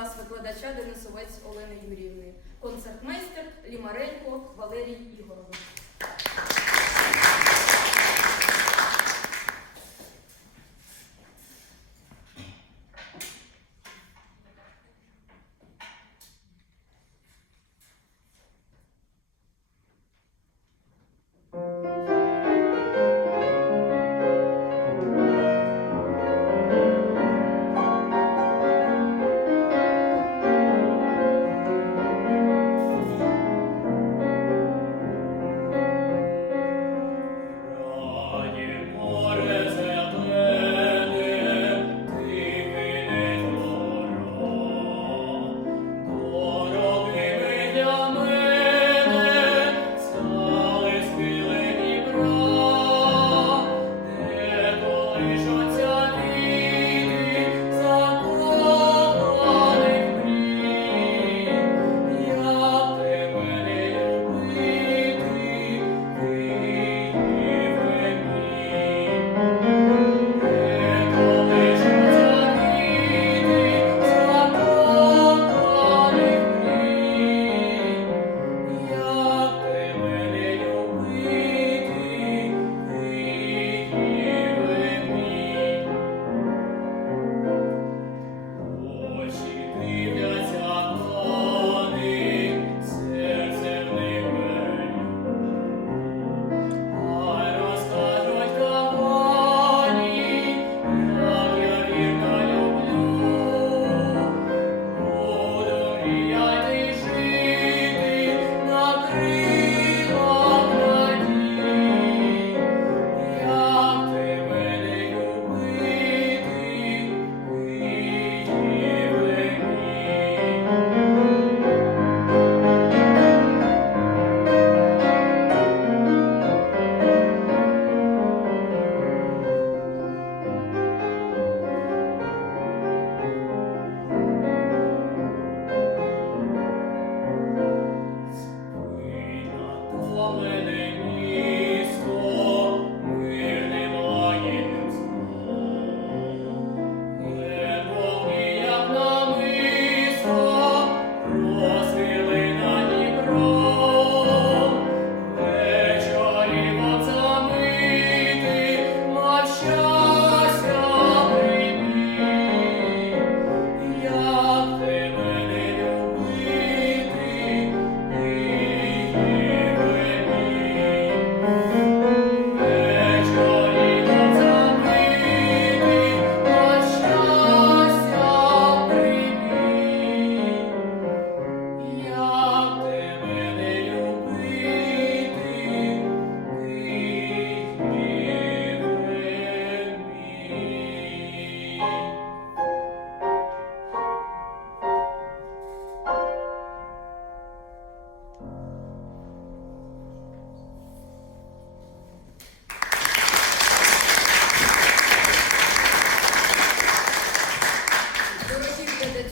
клас викладача Денисовець Олени Юріївни, концертмейстер Лімаренко Валерій Ігорович. Amen.